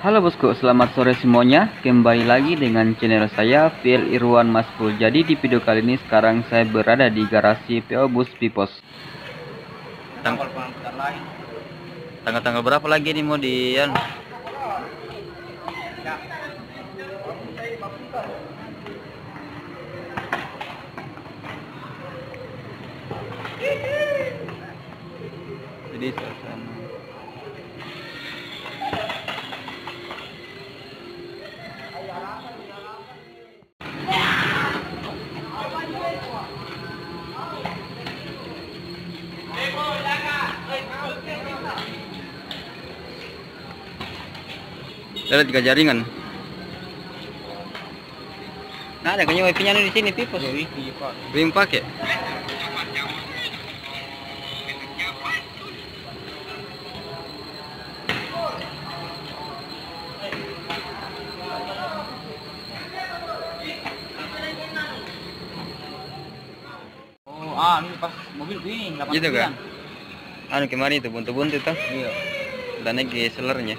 Halo bosku, selamat sore semuanya. Kembali lagi dengan channel saya, Irwan Maspul. Jadi di video kali ini sekarang saya berada di garasi PO Bus Piposs. Tanggal berapa lagi nih mau di Jadi suasana ada 3 jaringan. Nah, ada kayaknya wifi-nya di sini Piposs. Belum pakai. Ini pas mobil ini 8 Gitu kan? Kemarin itu buntu-buntu tuh. Iya. Dan lagi selernya.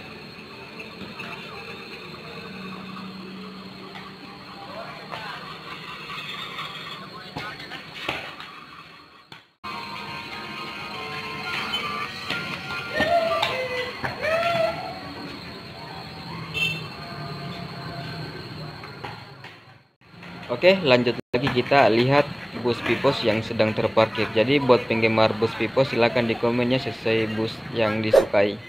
Oke, lanjut lagi kita lihat bus Piposs yang sedang terparkir. Jadi buat penggemar bus Piposs silahkan di komennya sesuai bus yang disukai.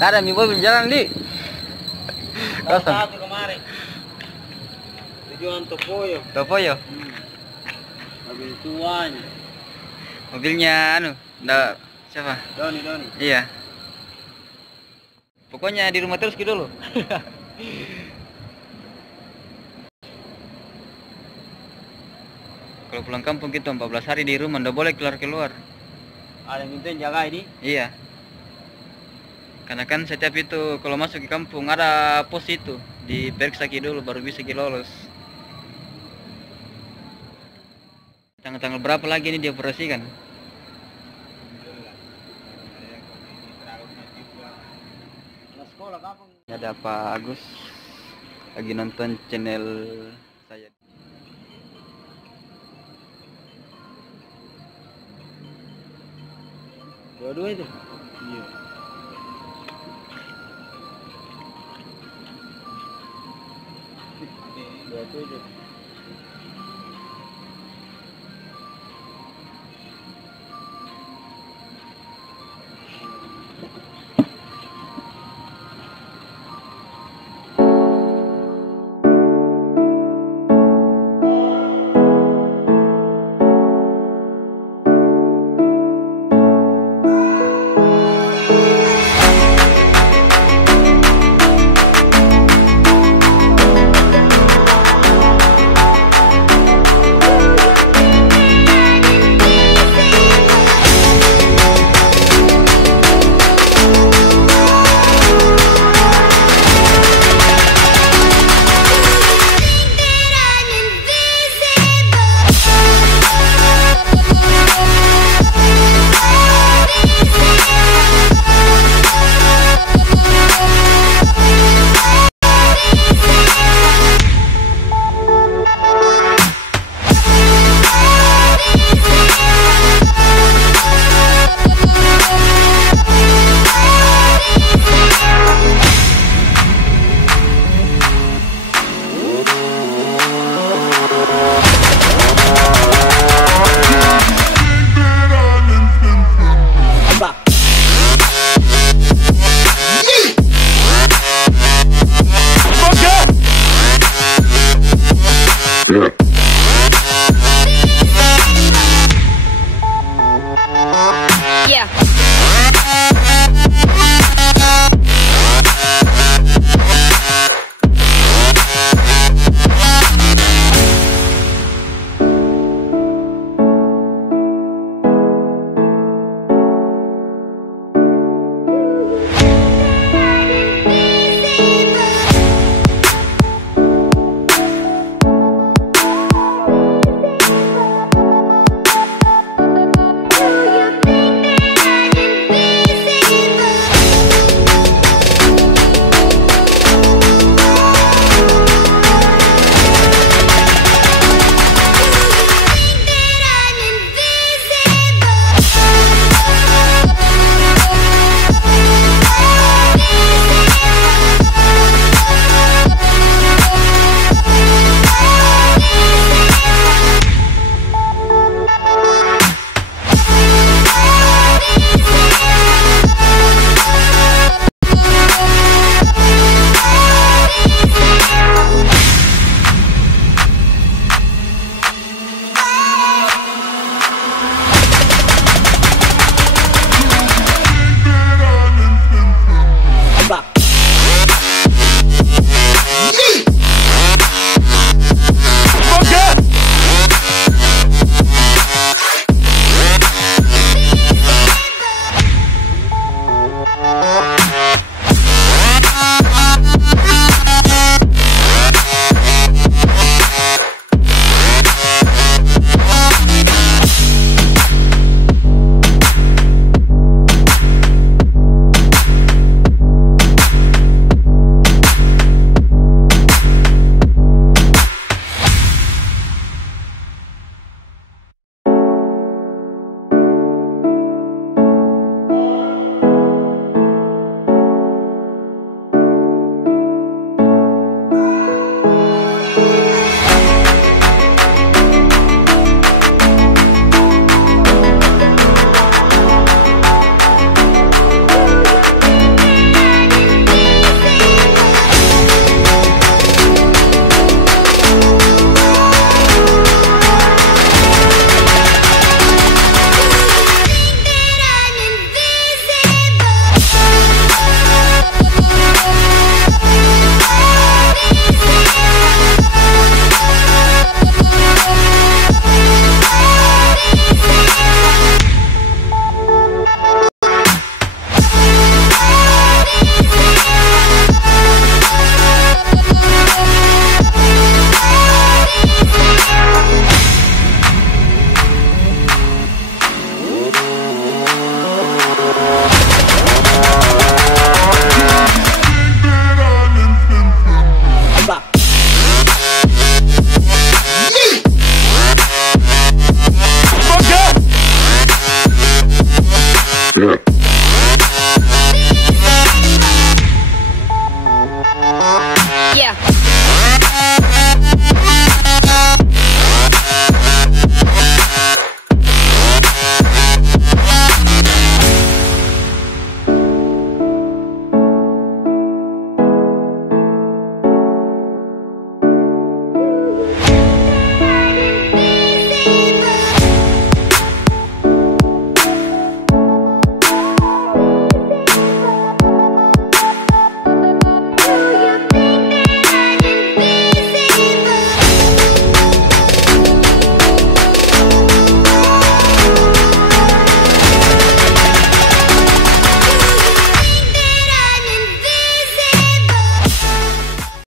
Ada mobil jalan di kosong. Satu kemarin. Tujuan Topoyo. Mobil tuanya. Mobilnya ndak siapa? Doni. Iya. Pokoknya di rumah terus gitu dulu. Kalau pulang kampung gitu 14 hari di rumah ndak boleh keluar. Ada yang minta jaga ini. Iya. Karena kan setiap itu kalau masuk ke kampung ada pos itu, diperiksa dulu baru bisa lolos. Tanggal berapa lagi ini dioperasikan? Ada Pak Agus lagi nonton channel saya. Dua-dua itu. Iya. Dua-dua itu.